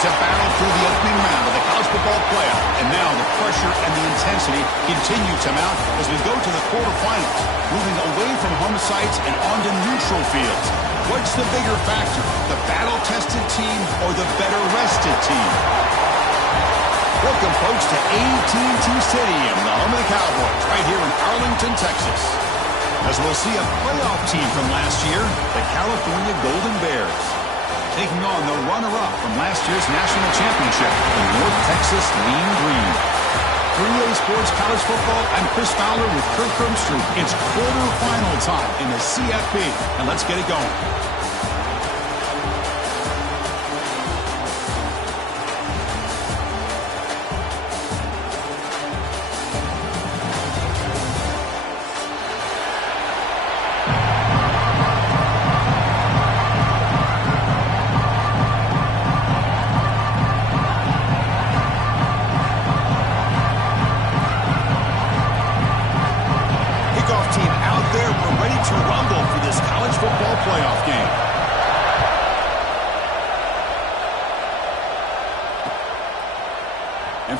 teams have battled through the opening round of the college football playoff, and now the pressure and the intensity continue to mount as we go to the quarterfinals, moving away from home sites and onto neutral fields. What's the bigger factor, the battle-tested team or the better-rested team? Welcome, folks, to AT&T Stadium, the home of the Cowboys, right here in Arlington, Texas. As we'll see a playoff team from last year, the California Golden Bears, taking on the runner-up from last year's national championship, the North Texas Mean Green. 3A Sports College Football, I'm Chris Fowler with Kirk Herbstreit. It's quarterfinal time in the CFB, and let's get it going.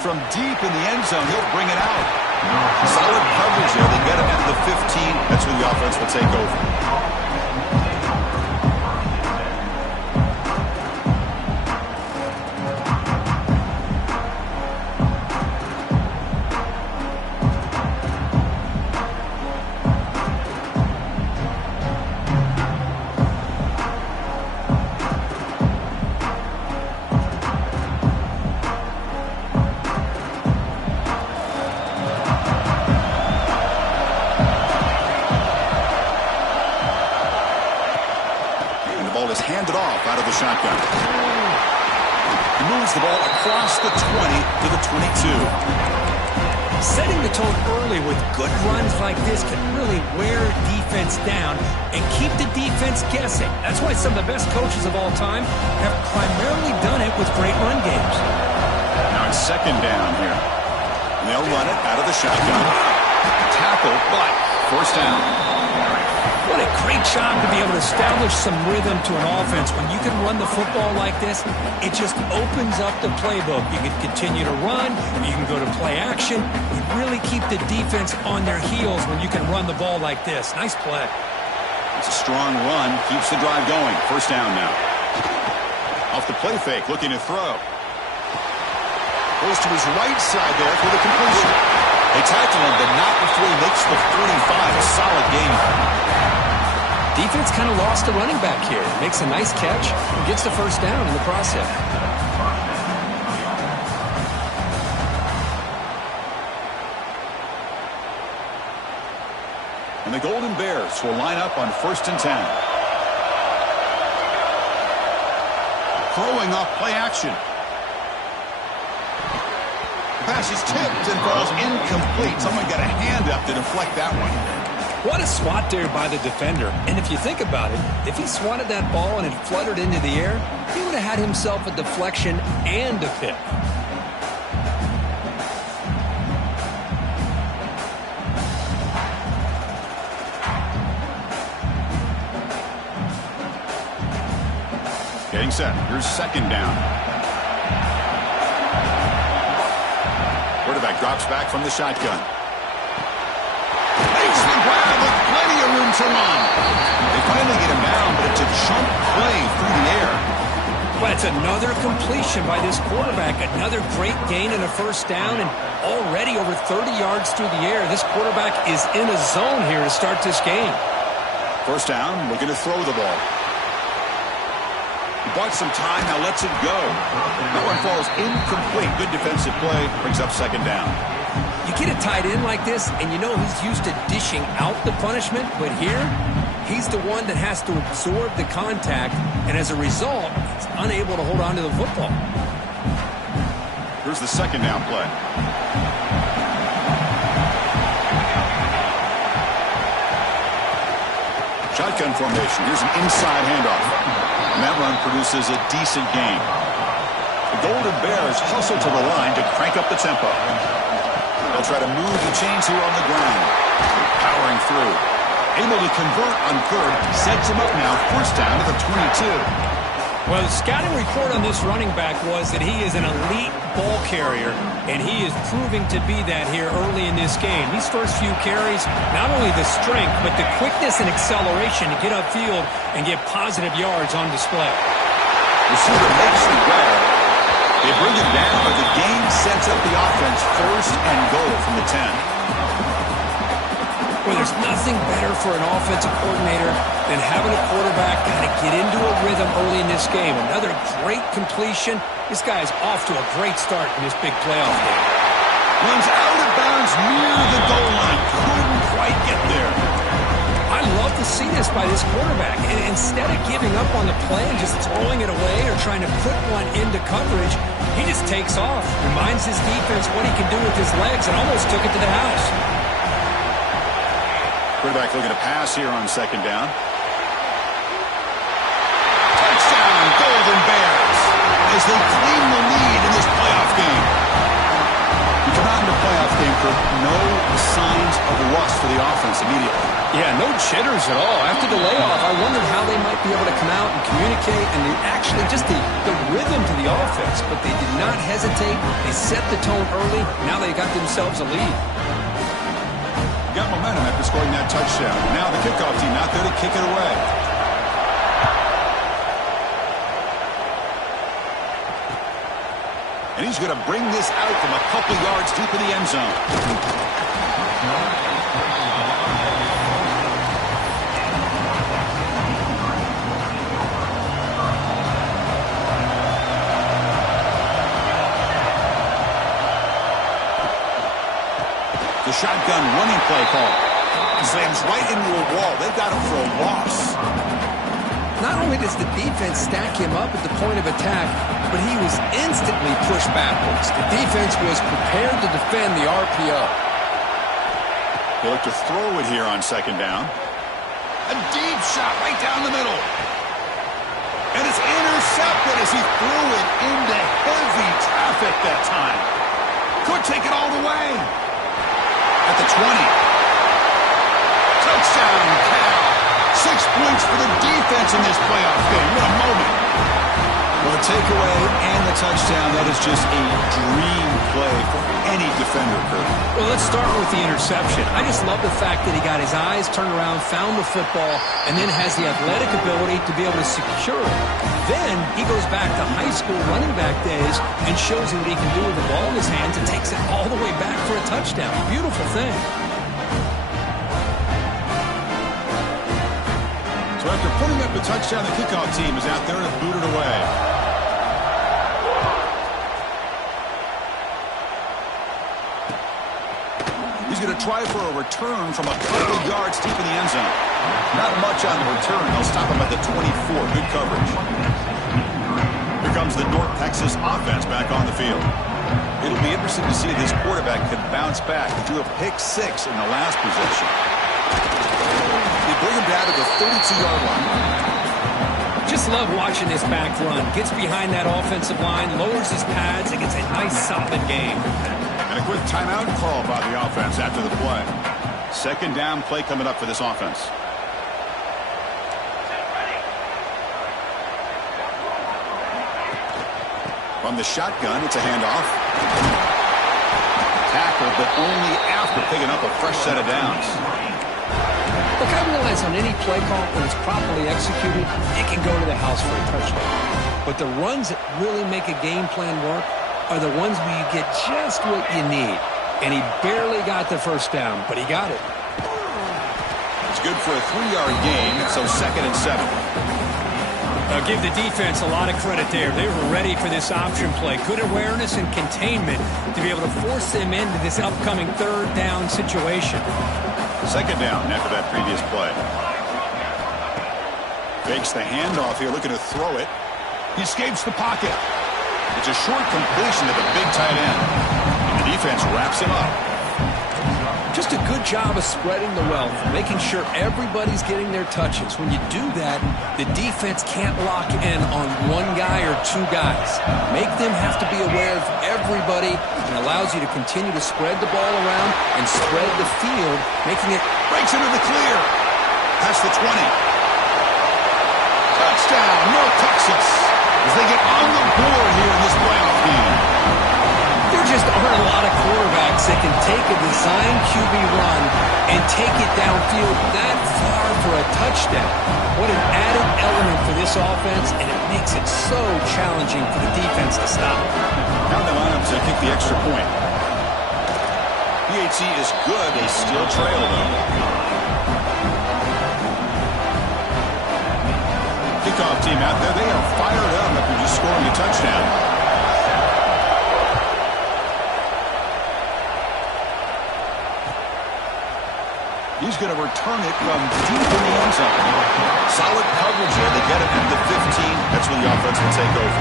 From deep in the end zone, he'll bring it out. Solid coverage there. They get him into the 15. That's where the offense will take over. Handed off out of the shotgun. He moves the ball across the 20 to the 22. Setting the tone early with good runs like this can really wear defense down and keep the defense guessing. That's why some of the best coaches of all time have primarily done it with great run games. Now it's second down here. They'll run it out of the shotgun. Tackle, but first down. What a great job to be able to establish some rhythm to an offense. When you can run the football like this, it just opens up the playbook. You can continue to run, you can go to play action. You really keep the defense on their heels when you can run the ball like this. Nice play. It's a strong run, keeps the drive going. First down now. Off the play fake, looking to throw. Goes to his right side there for the completion. They tackle him, but not before he makes the 45. A solid game. Defense kind of lost the running back here. Makes a nice catch and gets the first down in the process. And the Golden Bears will line up on 1st and 10. Throwing off play action. The pass is tipped and falls incomplete. Someone got a hand up to deflect that one. What a swat there by the defender. And if you think about it, if he swatted that ball and it fluttered into the air, he would have had himself a deflection and a pick. Getting set. Here's second down. Quarterback drops back from the shotgun. Makes the grab with plenty of room to run. They finally get him down, but it's a chunk play through the air. Well, it's another completion by this quarterback. Another great gain and a first down, and already over 30 yards through the air. This quarterback is in a zone here to start this game. First down, looking to throw the ball. He bought some time, now lets it go. That one falls incomplete. Good defensive play, brings up second down. You get a tight end like this, and you know he's used to dishing out the punishment, but here, he's the one that has to absorb the contact, and as a result, he's unable to hold on to the football. Here's the second down play. Shotgun formation. Here's an inside handoff. And that run produces a decent gain. The Golden Bears hustle to the line to crank up the tempo. They'll try to move the chains here on the ground. Powering through. Able to convert on third. Sets him up now. First down to the 22. Well, the scouting report on this running back was that he is an elite ball carrier, and he is proving to be that here early in this game. These first few carries, not only the strength, but the quickness and acceleration to get upfield and get positive yards on display. Receiver makes the grab. They bring it down, but the game sets up the offense first and goal from the 10. Well, there's nothing better for an offensive coordinator than having a quarterback kind of get into a rhythm early in this game. Another great completion. This guy is off to a great start in this big playoff game. Runs out of bounds near the goal line. Couldn't quite get there. I love to see this by this quarterback. And instead of giving up on the play and just throwing it away or trying to put one into coverage, he just takes off, reminds his defense what he can do with his legs, and almost took it to the house. Quarterback looking to pass here on second down. Touchdown, Golden Bears, as they claim the lead in this playoff game. You come out in the playoff game for no signs of rust for the offense immediately. Yeah, no jitters at all. After the layoff, I wondered how they might be able to come out and communicate and actually just the rhythm to the offense. But they did not hesitate. They set the tone early. Now they got themselves a lead. Got momentum after scoring that touchdown. Now the kickoff team out there to kick it away. And he's going to bring this out from a couple yards deep in the end zone. The shotgun running play call. Slams right into a wall. They've got him for a loss. Not only does the defense stack him up at the point of attack, but he was instantly pushed backwards. The defense was prepared to defend the RPO. They look to throw it here on second down. A deep shot right down the middle. And it's intercepted as he threw it into heavy traffic that time. Could take it all the way. At the 20. Touchdown, Cal. 6 points for the defense in this playoff game. What a moment. Well, the takeaway and the touchdown, that is just a dream play for any defender, Kurt. Well, let's start with the interception. I just love the fact that he got his eyes turned around, found the football, and then has the athletic ability to be able to secure it. Then he goes back to high school running back days and shows you what he can do with the ball in his hands and takes it all the way back for a touchdown. Beautiful thing. So after putting up the touchdown, the kickoff team is out there to boot it away. He's going to try for a return from a couple of yards deep in the end zone. Not much on the return. They'll stop him at the 24. Good coverage. Here comes the North Texas offense back on the field. It'll be interesting to see if this quarterback can bounce back. He drew a pick 6 in the last possession. They bring him down to the 32-yard line. Just love watching this back run. Gets behind that offensive line, lowers his pads, and gets a nice solid game. And a quick timeout call by the offense after the play. Second down play coming up for this offense. From the shotgun, it's a handoff. Tackle, but only after picking up a fresh set of downs. Look, I realize on any play call, when it's properly executed, it can go to the house for a touchdown. But the runs that really make a game plan work are the ones where you get just what you need. And he barely got the first down, but he got it. It's good for a 3-yard gain, so 2nd and 7. I'll give the defense a lot of credit there. They were ready for this option play. Good awareness and containment to be able to force them into this upcoming third down situation. Second down after that previous play. Fakes the handoff here, looking to throw it. He escapes the pocket. It's a short completion to the big tight end. And the defense wraps him up. Just a good job of spreading the wealth, making sure everybody's getting their touches. When you do that, the defense can't lock in on one guy or two guys. Make them have to be aware of everybody, and allows you to continue to spread the ball around and spread the field, making it... Breaks into the clear. Past the 20. Touchdown, North Texas. as they get on the board here in this playoff game. There just aren't a lot of quarterbacks that can take a design QB run and take it downfield that far for a touchdown. What an added element for this offense, and it makes it so challenging for the defense to stop. Now they line up to kick the extra point. PAT is good. They still trail, though. Kickoff team out there. They are fired up after just scoring a touchdown. He's going to return it from deep in the end zone. Solid coverage there. They get it at the 15. That's when the offense will take over.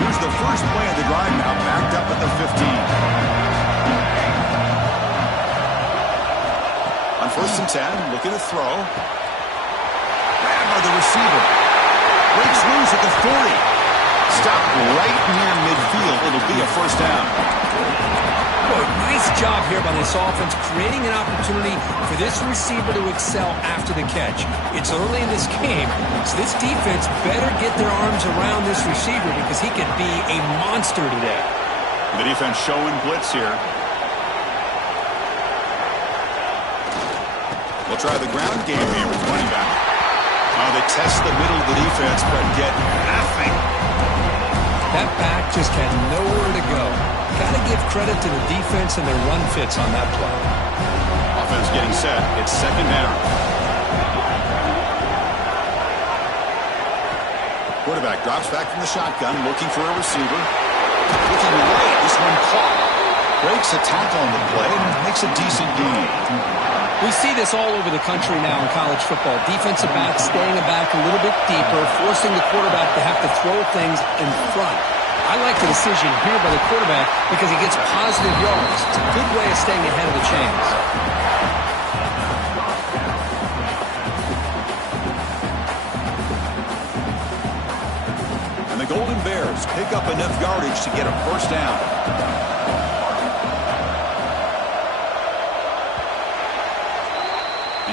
Here's the first play of the drive now, backed up at the 15. On 1st and 10, looking to throw. Grabbed by the receiver. Breaks loose at the 40. Stop right near midfield. It'll be a first down. Boy, nice job here by this offense, creating an opportunity for this receiver to excel after the catch. It's early in this game, so this defense better get their arms around this receiver because he could be a monster today. The defense showing blitz here. We'll try the ground game here with running back. They test the middle of the defense, but get nothing. That back just had nowhere to go. Got to give credit to the defense and their run fits on that play. Offense getting set. It's 2nd down. Quarterback drops back from the shotgun, looking for a receiver. Looking right. This one caught. Breaks a tackle on the play and makes a decent gain. We see this all over the country now in college football. Defensive backs staying back a little bit deeper, forcing the quarterback to have to throw things in front. I like the decision here by the quarterback because he gets positive yards. It's a good way of staying ahead of the chains. And the Golden Bears pick up enough yardage to get a first down.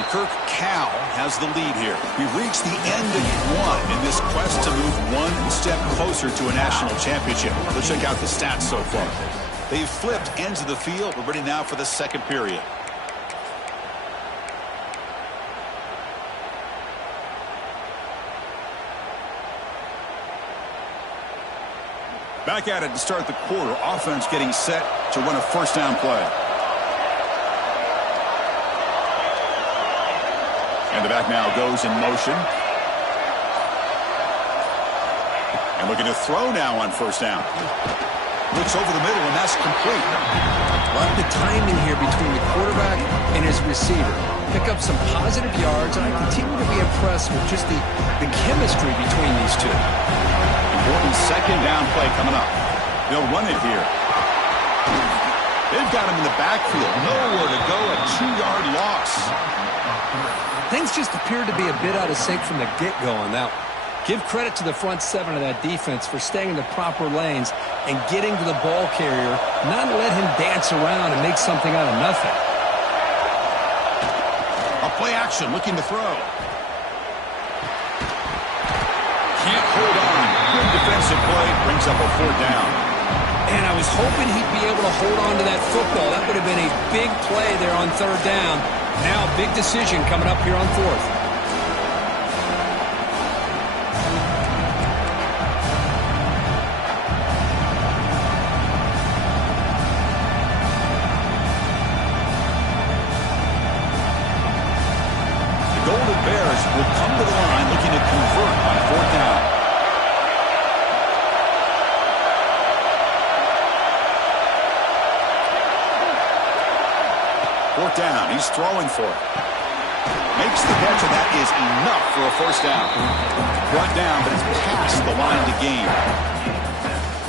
Kirk Cal has the lead here. We've reached the end of one in this quest to move one step closer to a national championship. Let's check out the stats so far. They've flipped ends of the field. We're ready now for the second period. Back at it to start the quarter. Offense getting set to run a first down play. And the back now goes in motion. And looking to throw now on first down. Looks over the middle, and that's complete. Love the timing here between the quarterback and his receiver. Pick up some positive yards, and I continue to be impressed with just the chemistry between these two. Important 2nd down play coming up. They'll run it here. They've got him in the backfield. Nowhere to go, a 2-yard loss. Things just appeared to be a bit out of sync from the get-go on that one. Give credit to the front 7 of that defense for staying in the proper lanes and getting to the ball carrier, not let him dance around and make something out of nothing. A play action, looking to throw. Can't hold on. Good defensive play, brings up a 4th down. And I was hoping he'd be able to hold on to that football. That would have been a big play there on 3rd down. Now a big decision coming up here on 4th. The Golden Bears will come to the line looking to convert on 4th down. Fourth down. He's throwing for it. Makes the catch, and that is enough for a first down. Brought down, but it's past the line to gain.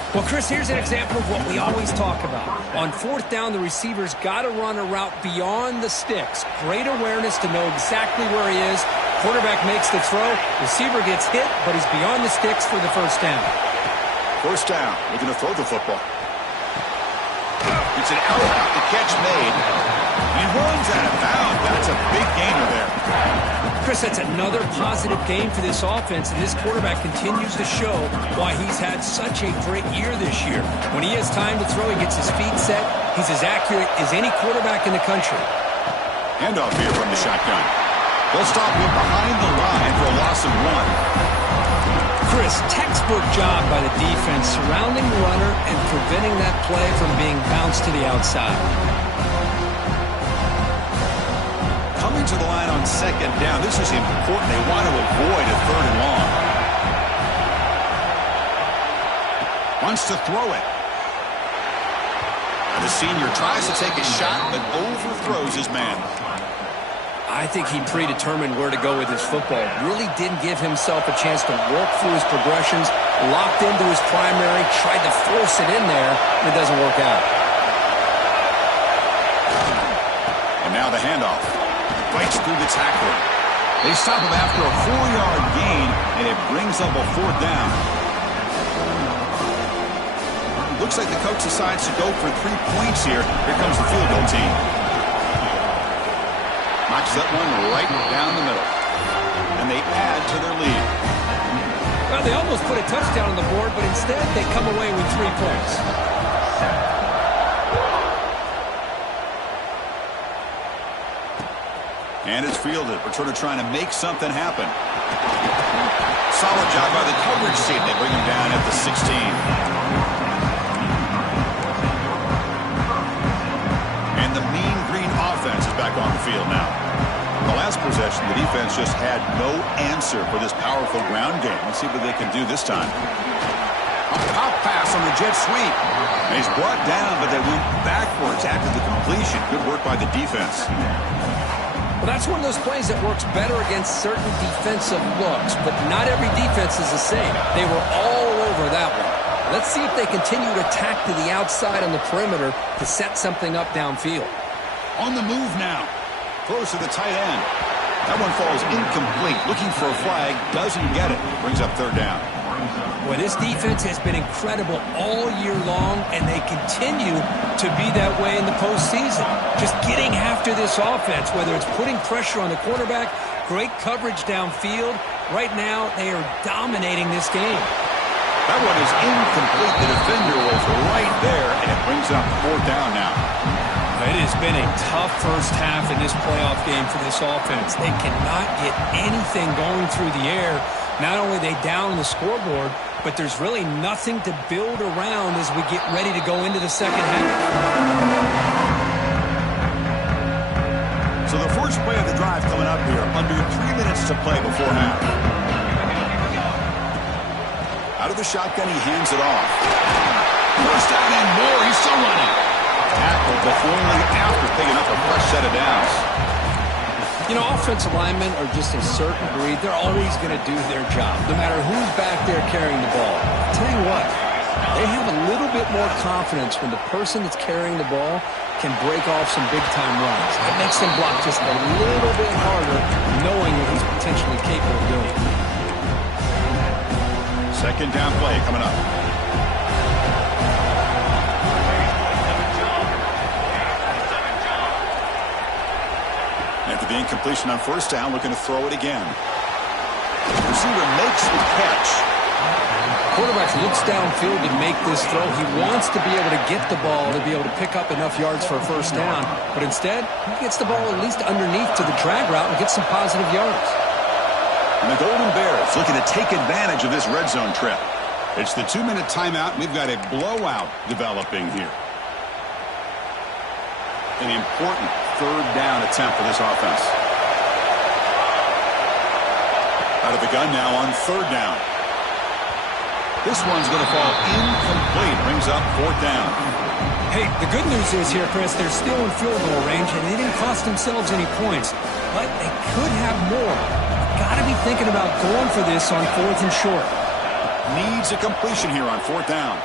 Well, Chris, here's an example of what we always talk about. On 4th down, the receiver's got to run a route beyond the sticks. Great awareness to know exactly where he is. Quarterback makes the throw. Receiver gets hit, but he's beyond the sticks for the first down. First down. Looking to throw the football. It's an out route, the catch made. He runs out of bounds. That's a big gainer there. Chris, that's another positive game for this offense, and this quarterback continues to show why he's had such a great year this year. When he has time to throw, he gets his feet set. He's as accurate as any quarterback in the country. Handoff here from the shotgun. They'll stop him behind the line for a loss of 1. Chris, textbook job by the defense surrounding the runner and preventing that play from being bounced to the outside. Coming to the line on second down. This is important. They want to avoid a 3rd and long. Wants to throw it. The senior tries to take a shot, but overthrows his man. I think he predetermined where to go with his football. Really didn't give himself a chance to work through his progressions. Locked into his primary, tried to force it in there, and it doesn't work out. And now the handoff. Breaks through the tackler. They stop him after a 4-yard gain, and it brings up a 4th down. Looks like the coach decides to go for 3 points here. Here comes the field goal team. Knocks that one right down the middle. And they add to their lead. Well, they almost put a touchdown on the board, but instead they come away with 3 points. And it's fielded. Returner trying to make something happen. Solid job by the coverage team. They bring him down at the 16. And the mean green offense is back on the field now. The last possession, the defense just had no answer for this powerful ground game. Let's see what they can do this time. A pop pass on the jet sweep. And he's brought down, but they went backwards after the completion. Good work by the defense. Well, that's one of those plays that works better against certain defensive looks, but not every defense is the same. They were all over that one. Let's see if they continue to attack to the outside on the perimeter to set something up downfield. On the move now. Throws to the tight end. That one falls incomplete. Looking for a flag. Doesn't get it. Brings up 3rd down. Well, this defense has been incredible all year long, and they continue to be that way in the postseason. Just getting after this offense, whether it's putting pressure on the quarterback, great coverage downfield. Right now, they are dominating this game. That one is incomplete. The defender was right there, and it brings up 4th down now. It has been a tough first half in this playoff game for this offense. They cannot get anything going through the air. Not only are they down on the scoreboard, but there's really nothing to build around as we get ready to go into the second half. So the first play of the drive coming up here, under 3 minutes to play before half. Out of the shotgun, he hands it off. First down and more, he's still running. Tackled before and after picking up a fresh set of downs. You know, offensive linemen are just a certain breed. They're always going to do their job, no matter who's back there carrying the ball. I'll tell you what, they have a little bit more confidence when the person that's carrying the ball can break off some big-time runs. It makes them block just a little bit harder, knowing what he's potentially capable of doing. Second down play coming up. After the incompletion on first down, looking to throw it again. The receiver makes the catch. Quarterback looks downfield to make this throw. He wants to be able to get the ball to be able to pick up enough yards for a first down, but instead, he gets the ball at least underneath to the drag route and gets some positive yards. And the Golden Bears looking to take advantage of this red zone trip. It's the 2-minute timeout. We've got a blowout developing here. An important third down attempt for this offense. Out of the gun now on 3rd down. This one's going to fall incomplete. Brings up 4th down. Hey, the good news is here, Chris, they're still in field goal range, and they didn't cost themselves any points. But they could have more. Got to be thinking about going for this on 4th and short. Needs a completion here on 4th down.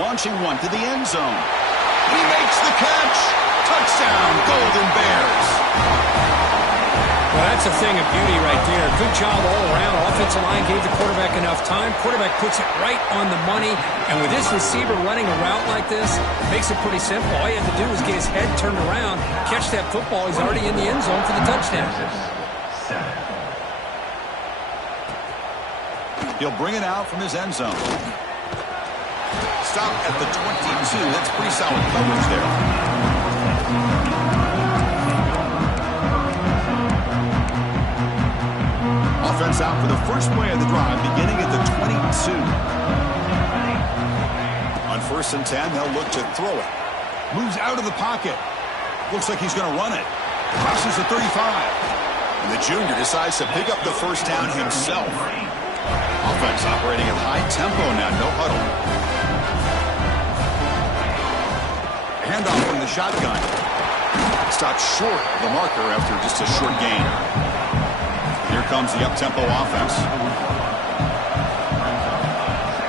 Launching one to the end zone. He makes the catch. Touchdown, Golden Bears. Well, that's a thing of beauty right there. Good job all around. offensive line gave the quarterback enough time. Quarterback puts it right on the money. And with this receiver running a route like this, makes it pretty simple. All you have to do is get his head turned around, catch that football. He's already in the end zone for the touchdown. He'll bring it out from his end zone. Stop at the 22. That's pretty solid coverage there. Offense out for the first play of the drive, beginning at the 22. On 1st and 10, they'll look to throw it. Moves out of the pocket. Looks like he's going to run it. Crosses the 35. And the junior decides to pick up the first down himself. Offense operating at high tempo now, no huddle. Handoff from the shotgun. Stopped short of the marker after just a short gain. Here comes the up-tempo offense.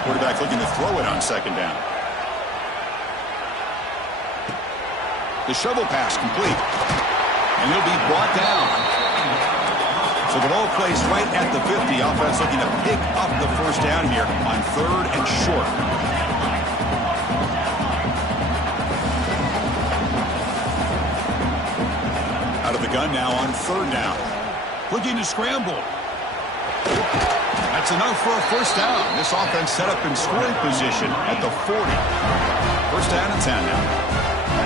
Quarterback looking to throw it on 2nd down. The shovel pass complete. And he'll be brought down. So the ball plays right at the 50. Offense looking to pick up the first down here on 3rd and short. Out of the gun now on 3rd down. Looking to scramble. That's enough for a first down. This offense set up in scoring position at the 40. First down and 10 now.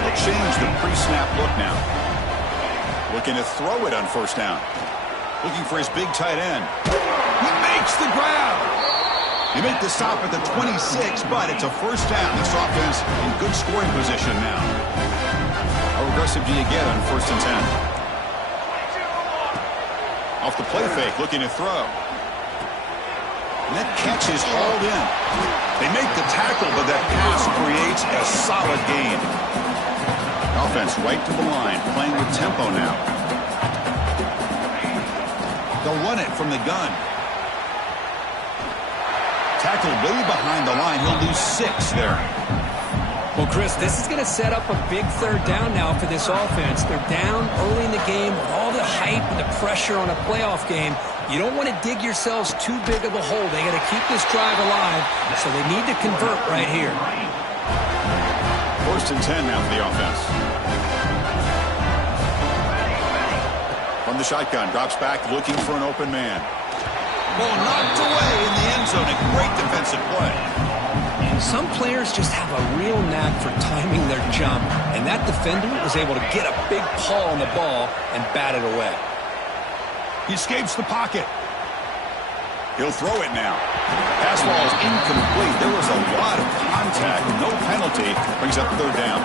They'll change the pre-snap look now. Looking to throw it on 1st down. Looking for his big tight end. He makes the grab. He made the stop at the 26, but it's a first down. This offense in good scoring position now. How aggressive do you get on 1st and 10? Off the play fake, looking to throw. And that catch is hauled in. They make the tackle, but that pass creates a solid gain. Offense right to the line, playing with tempo now. They'll run it from the gun. Tackled way behind the line. He'll lose 6 there. Well, Chris, this is going to set up a big 3rd down now for this offense. They're down early in the game with all the hype and the pressure on a playoff game. You don't want to dig yourselves too big of a hole. They got to keep this drive alive, so they need to convert right here. 1st and 10 now for the offense. From the shotgun, drops back looking for an open man. Ball knocked away in the end zone. A great defensive play. Some players just have a real knack for timing their jump, and that defender was able to get a big paw on the ball and bat it away. He escapes the pocket. He'll throw it now. Pass ball is incomplete. There was a lot of contact. No penalty. Brings up 3rd down.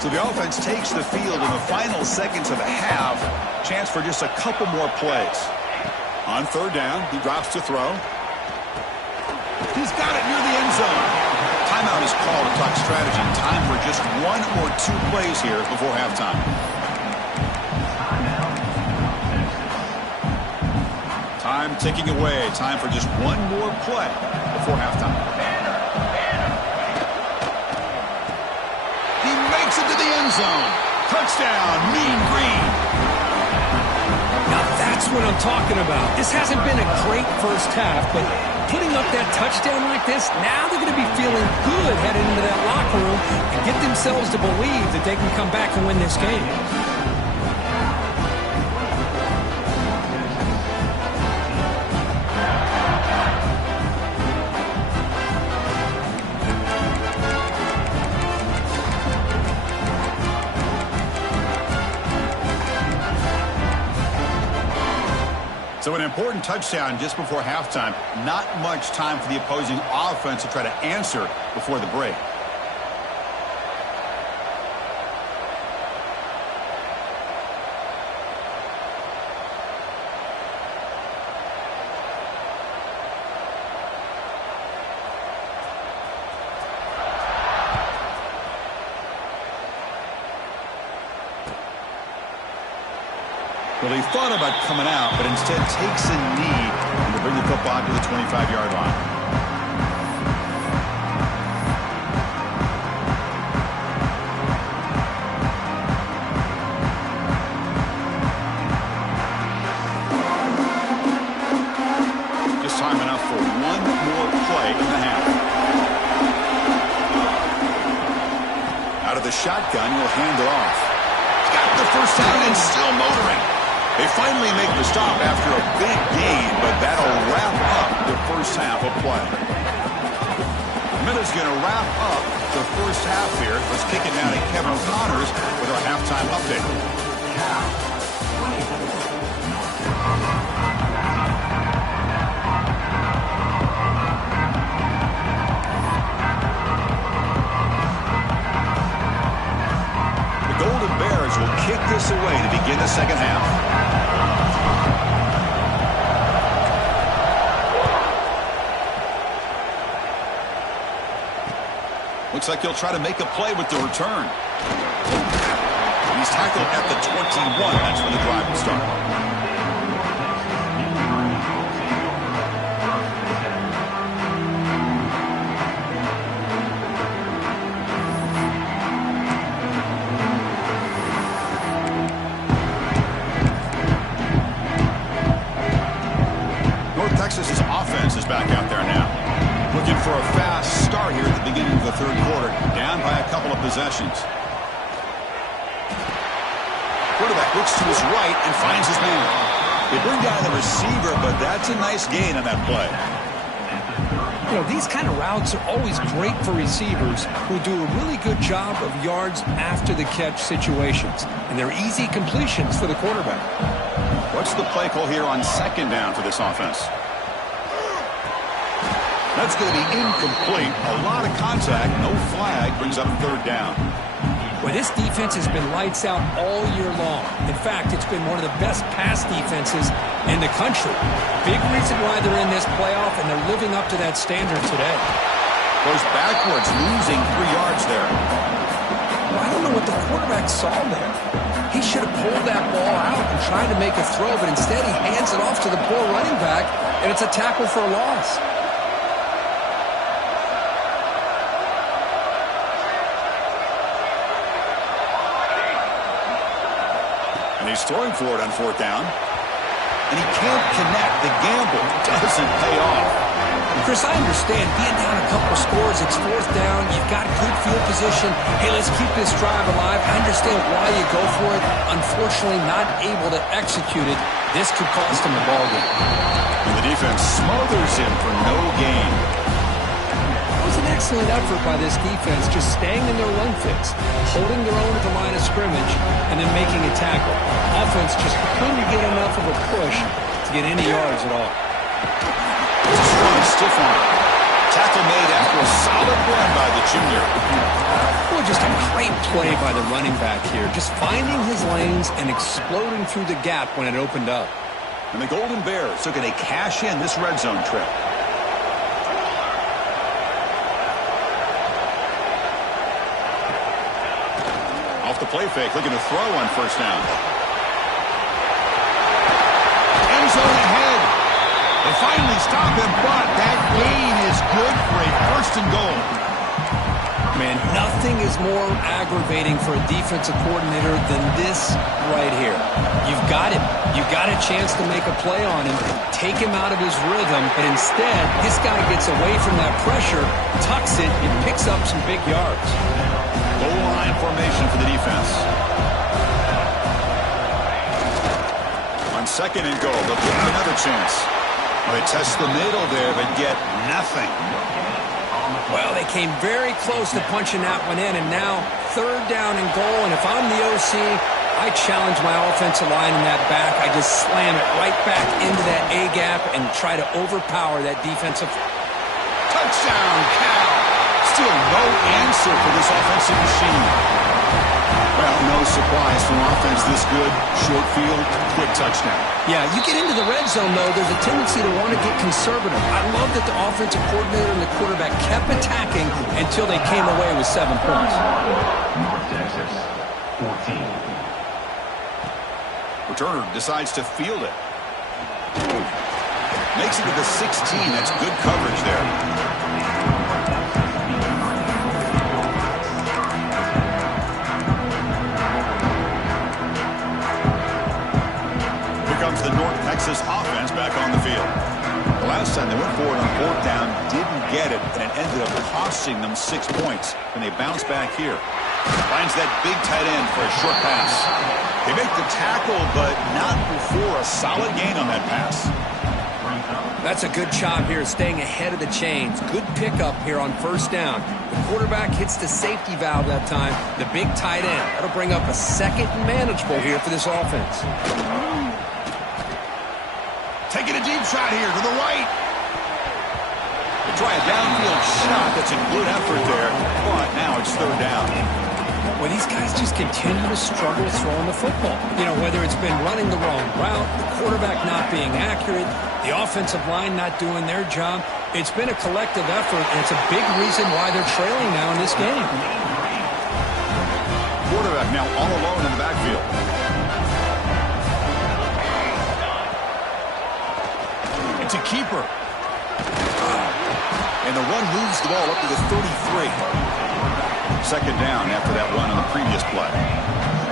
So the offense takes the field in the final seconds of the half. Chance for just a couple more plays. On 3rd down, he drops to throw. He's got it near the end zone. Timeout is called to talk strategy. Time for just 1 or 2 plays here before halftime. Time ticking away. Time for just 1 more play before halftime. He makes it to the end zone. Touchdown, Mean Green. Now that's what I'm talking about. This hasn't been a great first half, but putting up that touchdown like this, now they're going to be feeling good heading into that locker room and get themselves to believe that they can come back and win this game. So an important touchdown just before halftime. Not much time for the opposing offense to try to answer before the break. Well, he thought about coming out, but instead takes a knee to bring the football to the 25-yard line. time enough for one more play in the half. Out of the shotgun, he'll hand it off. Got the first down and still motoring. They finally make the stop after a big gain, but that'll wrap up the first half of play. Minutes going to wrap up the first half here. Let's kick it now to Kevin O'Connors with our halftime update. The Golden Bears will kick this away to begin the second half. Looks like he'll try to make a play with the return. He's tackled at the 21. That's when the drive will start. North Texas's offense is back out there now. Looking for a fast start here at the beginning of the third quarter. Down by a couple of possessions. Quarterback looks to his right and finds his man. They bring down the receiver, but that's a nice gain on that play. You know, these kind of routes are always great for receivers who do a really good job of yards after the catch situations. And they're easy completions for the quarterback. What's the play call here on second down for this offense? That's going to be incomplete. A lot of contact, no flag, brings up third down. Well, this defense has been lights out all year long. In fact, it's been one of the best pass defenses in the country. Big reason why they're in this playoff, and they're living up to that standard today. Goes backwards, losing 3 yards there. Well, I don't know what the quarterback saw there. He should have pulled that ball out and tried to make a throw, but instead he hands it off to the poor running back, and it's a tackle for a loss. And he's throwing for it on fourth down. And he can't connect. The gamble doesn't pay off. Chris, I understand being down a couple scores, it's fourth down, you've got good field position. Hey, let's keep this drive alive. I understand why you go for it. Unfortunately, not able to execute it. This could cost him the ball game. And the defense smothers him for no gain. It was an excellent effort by this defense, just staying in their run fits, holding their own at the line of scrimmage, and then making a tackle. Offense just couldn't get enough of a push to get any yards at all. Strong stiff arm. Tackle made after a solid run by the junior. Well, just a great play by the running back here, just finding his lanes and exploding through the gap when it opened up. And the Golden Bears looking to cash in this red zone trip. Off the play fake, looking to throw on first down. End zone ahead. They finally stop him, but that gain is good for a first and goal. Man, nothing is more aggravating for a defensive coordinator than this right here. You've got him. You've got a chance to make a play on him, take him out of his rhythm, but instead, this guy gets away from that pressure, tucks it, and picks up some big yards. Goal line formation for the defense. On second and goal, they'll give him another chance. They test the middle there, but get nothing. Well, they came very close to punching that one in, and now third down and goal, and if I'm the OC, I challenge my offensive line in that back. I just slam it right back into that A-gap and try to overpower that defensive. Touchdown, Cal. Still no answer for this offensive machine. Well, no surprise from offense this good. Short field, quick touchdown. Yeah, you get into the red zone, though, there's a tendency to want to get conservative. I love that the offensive coordinator and the quarterback kept attacking until they came away with 7 points. North Texas, 14. Returner decides to field it. Makes it to the 16. That's good coverage there. The North Texas offense back on the field. The last time they went for it on fourth down, didn't get it, and it ended up costing them 6 points. And they bounce back here. Finds that big tight end for a short pass. They make the tackle, but not before a solid gain on that pass. That's a good job here, staying ahead of the chains. Good pickup here on first down. The quarterback hits the safety valve that time. The big tight end. That'll bring up a second and manageable here for this offense. Taking a deep shot here to the right. They try a downfield shot. That's a good effort there, but now it's third down. Well, these guys just continue to struggle throwing the football. You know, whether it's been running the wrong route, the quarterback not being accurate, the offensive line not doing their job. It's been a collective effort, and it's a big reason why they're trailing now in this game. Quarterback now all alone in the backfield. It's a keeper. And the run moves the ball up to the 33. Second down after that run on the previous play.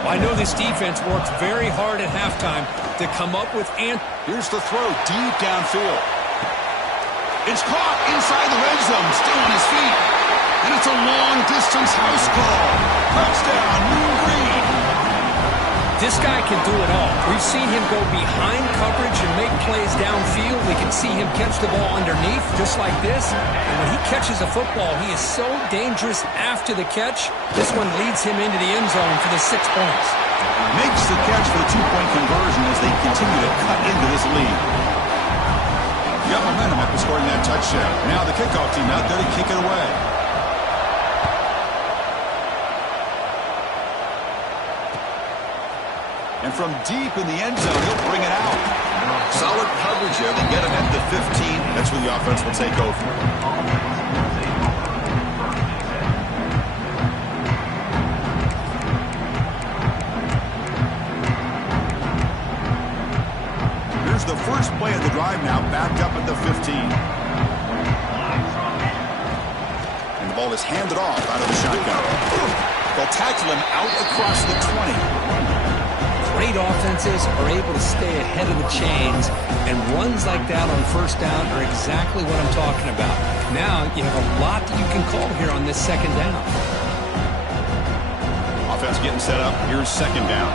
Well, I know this defense worked very hard at halftime to come up with Here's the throw deep downfield. It's caught inside the red zone, still on his feet. And it's a long-distance house call. Touchdown, New Green. This guy can do it all. We've seen him go behind coverage and make plays downfield. We can see him catch the ball underneath, just like this. And when he catches a football, he is so dangerous after the catch. This one leads him into the end zone for the 6 points. Makes the catch for the 2-point conversion as they continue to cut into this lead. Got momentum after scoring that touchdown. Now the kickoff team out there to kick it away. And from deep in the end zone, he'll bring it out. Solid coverage there. They get him at the 15. That's where the offense will take over. Here's the first play of the drive now, backed up at the 15. And the ball is handed off out of the shotgun. They'll tackle him out across the 20. Great offenses are able to stay ahead of the chains, and runs like that on first down are exactly what I'm talking about. Now you have a lot that you can call here on this second down. Offense getting set up. Here's second down.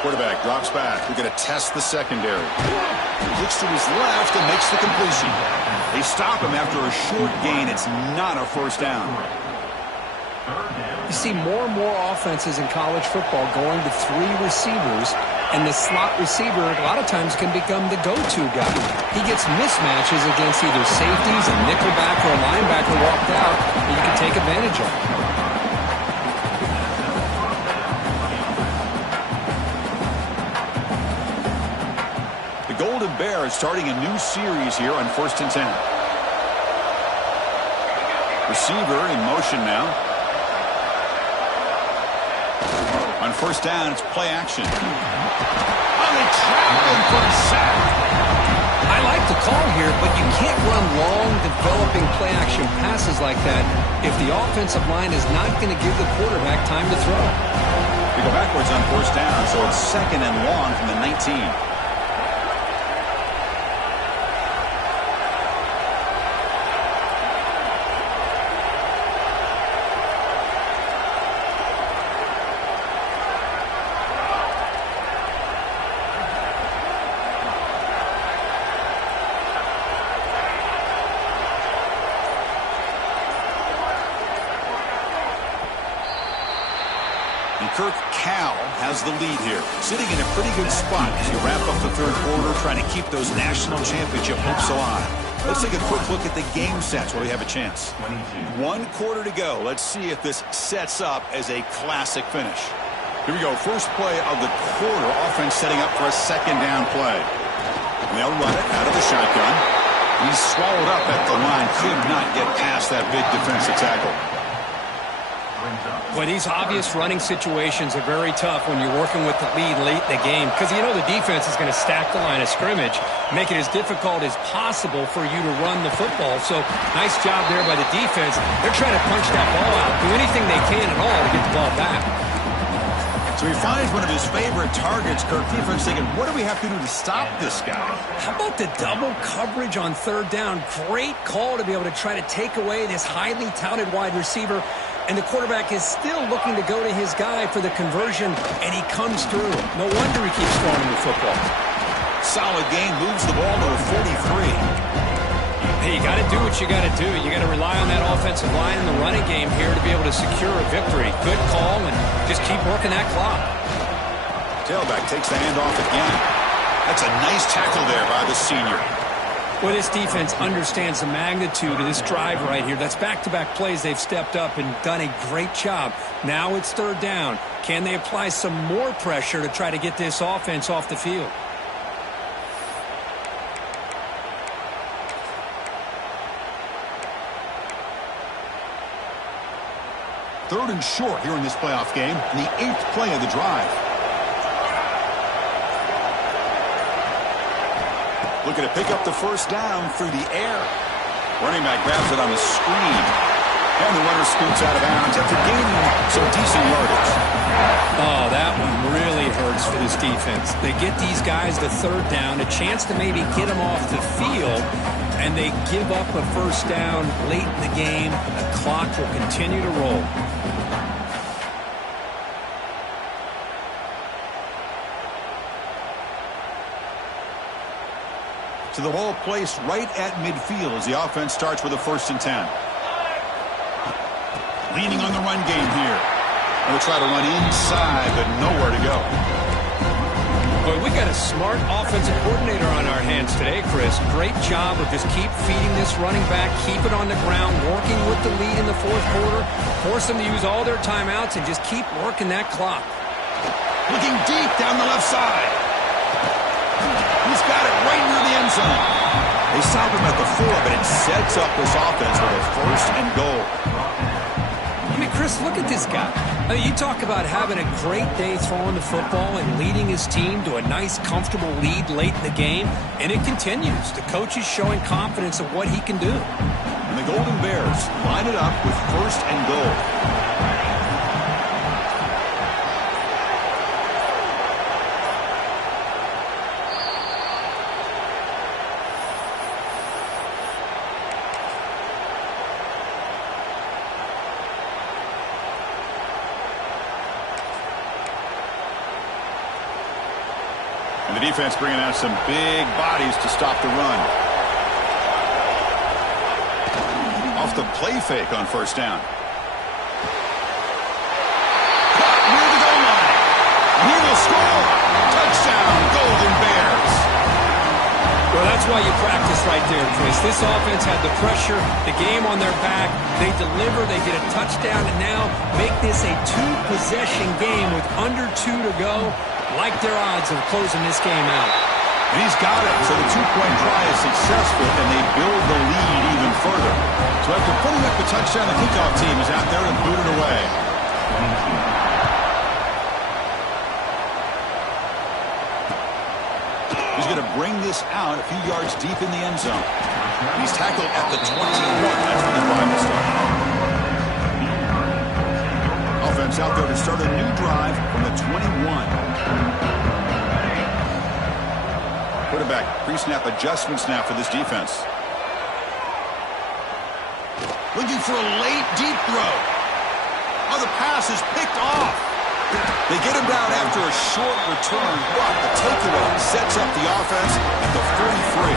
Quarterback drops back. We're going to test the secondary. Looks to his left and makes the completion. They stop him after a short gain. It's not a first down. You see more and more offenses in college football going to 3 receivers, and the slot receiver a lot of times can become the go-to guy. He gets mismatches against either safeties, a nickelback, or a linebacker walked out that you can take advantage of. The Golden Bears starting a new series here on 1st and 10. Receiver in motion now. On first down, it's play action. Oh, they trap him for a sack. I like the call here, but you can't run long, developing play-action passes like that if the offensive line is not going to give the quarterback time to throw. They go backwards on first down, so it's second and long from the 19. Kirk Cal has the lead here, sitting in a pretty good spot as you wrap up the third quarter, trying to keep those national championship hopes alive. Let's take a quick look at the game sets where we have a chance. 1 quarter to go. Let's see if this sets up as a classic finish. Here we go. First play of the quarter. Offense setting up for a second down play. And they'll run it out of the shotgun. He's swallowed up at the line. Could not get past that big defensive tackle. Well, these obvious running situations are very tough when you're working with the lead late in the game, because you know the defense is going to stack the line of scrimmage, make it as difficult as possible for you to run the football. So nice job there by the defense. They're trying to punch that ball out, do anything they can at all to get the ball back. So So he finds one of his favorite targets. Kirk, defense thinking, what do we have to do to stop this guy? How about the double coverage on third down? Great call to be able to try to take away this highly touted wide receiver. And the quarterback is still looking to go to his guy for the conversion, and he comes through. No wonder he keeps throwing him the football. Solid game, moves the ball to a 43. Hey, you got to do what you got to do. You got to rely on that offensive line in the running game here to be able to secure a victory. Good call, and just keep working that clock. Tailback takes the handoff again. That's a nice tackle there by the senior. Well, this defense understands the magnitude of this drive right here. That's back-to-back plays. They've stepped up and done a great job. Now it's third down. Can they apply some more pressure to try to get this offense off the field? Third and short here in this playoff game, in the 8th play of the drive. Looking to pick up the first down through the air. Running back grabs it on the screen. And the runner scoots out of bounds after gaining some decent yardage. Oh, that one really hurts for this defense. They get these guys the third down, a chance to maybe get them off the field, and they give up a first down late in the game. The clock will continue to roll. To the ball placed right at midfield as the offense starts with a 1st and 10. Leaning on the run game here. And we'll try to run inside, but nowhere to go. Boy, we got a smart offensive coordinator on our hands today, Chris. Great job of just keep feeding this running back, keep it on the ground, working with the lead in the 4th quarter, force them to use all their timeouts, and just keep working that clock. Looking deep down the left side. He's got it right near the end zone. They stop him at the 4, but it sets up this offense with a 1st and goal. I mean, Chris, look at this guy. I mean, you talk about having a great day throwing the football and leading his team to a nice, comfortable lead late in the game, and it continues. The coach is showing confidence of what he can do. And the Golden Bears line it up with 1st and goal. And the defense bringing out some big bodies to stop the run. Off the play fake on 1st down. Caught near the goal line. And he will score. Touchdown, Golden Bears. Well, that's why you practice right there, Chris. This offense had the pressure, the game on their back. They deliver, they get a touchdown, and now make this a 2-possession game with under 2 to go. Like their odds of closing this game out. And he's got it. So the 2-point try is successful, and they build the lead even further. So after putting up the touchdown, the kickoff team is out there and boot it away. He's going to bring this out a few yards deep in the end zone. He's tackled at the 21. That's when the drive will start. Offense out there to start a new drive from the 21. Quarterback pre-snap adjustments now for this defense. Looking for a late deep throw. Oh, the pass is picked off. They get him down after a short return, but the takeaway sets up the offense at the 43.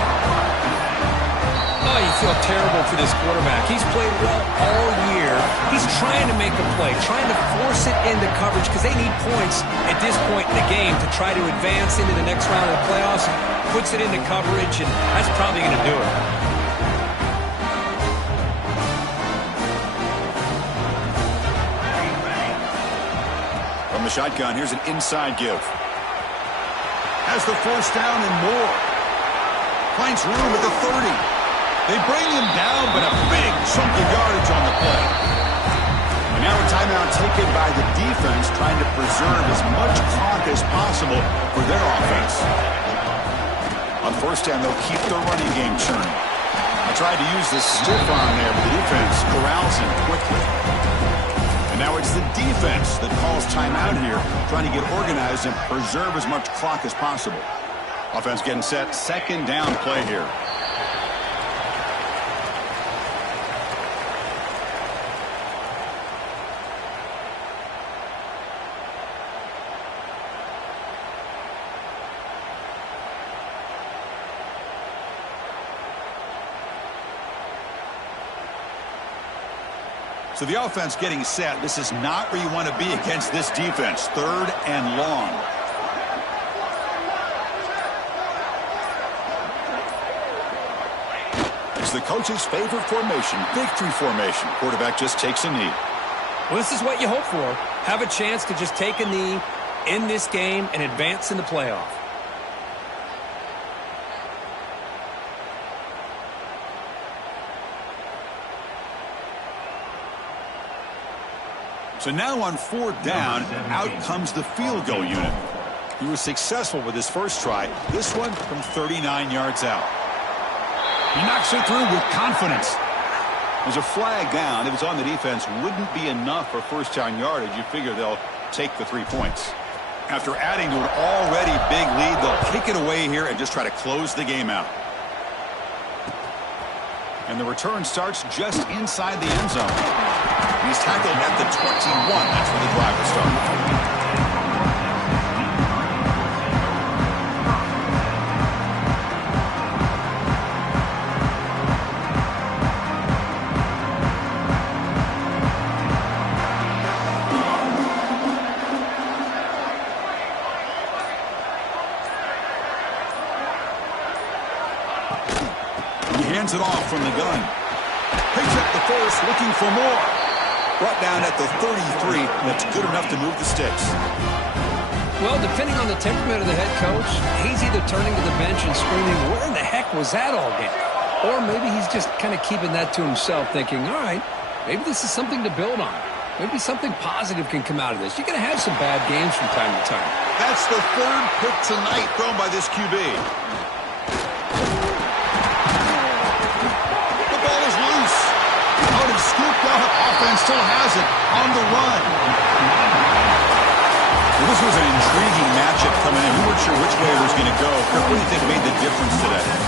Oh, you feel terrible for this quarterback. He's played well all year. He's trying to make a play, trying to force it into coverage because they need points at this point in the game to try to advance into the next round of the playoffs. Puts it into coverage, and that's probably going to do it. From the shotgun, here's an inside give. Has the 1st down and more. Finds room at the 30. They bring him down, but a big chunk of yardage on the play. And now a timeout taken by the defense, trying to preserve as much clock as possible for their offense. On 1st down, they'll keep their running game churning. I tried to use the stiff arm there, but the defense corrals him quickly. And And now it's the defense that calls timeout here, trying to get organized and preserve as much clock as possible. Offense getting set. Second down play here. So the offense getting set. This is not where you want to be against this defense. Third and long. It's the coach's favorite formation, victory formation. Quarterback just takes a knee. Well, this is what you hope for. Have a chance to just take a knee in this game and advance in the playoff. So now on fourth down, out comes the field goal unit. He was successful with his first try. This one from 39 yards out. He knocks it through with confidence. There's a flag down. If it's on the defense, wouldn't be enough for first down yardage. You figure they'll take the 3 points. After adding to an already big lead, they'll kick it away here and just try to close the game out. And the return starts just inside the end zone. He's tackled at the 21. That's where the drive will start. He hands it off from the gun. Picks up the first, looking for more. Brought down at the 33. That's good enough to move the sticks. Well, depending on the temperament of the head coach, he's either turning to the bench and screaming, where in the heck was that all game? Or maybe he's just kind of keeping that to himself, thinking, all right, maybe this is something to build on. Maybe something positive can come out of this. You're going to have some bad games from time to time. That's the third pick tonight thrown by this QB. The ball is loose. Out and scooped up. Offense still has it on the run. Well, this was an intriguing matchup coming in. We weren't sure which way it was going to go. Kirk, what do you think made the difference today?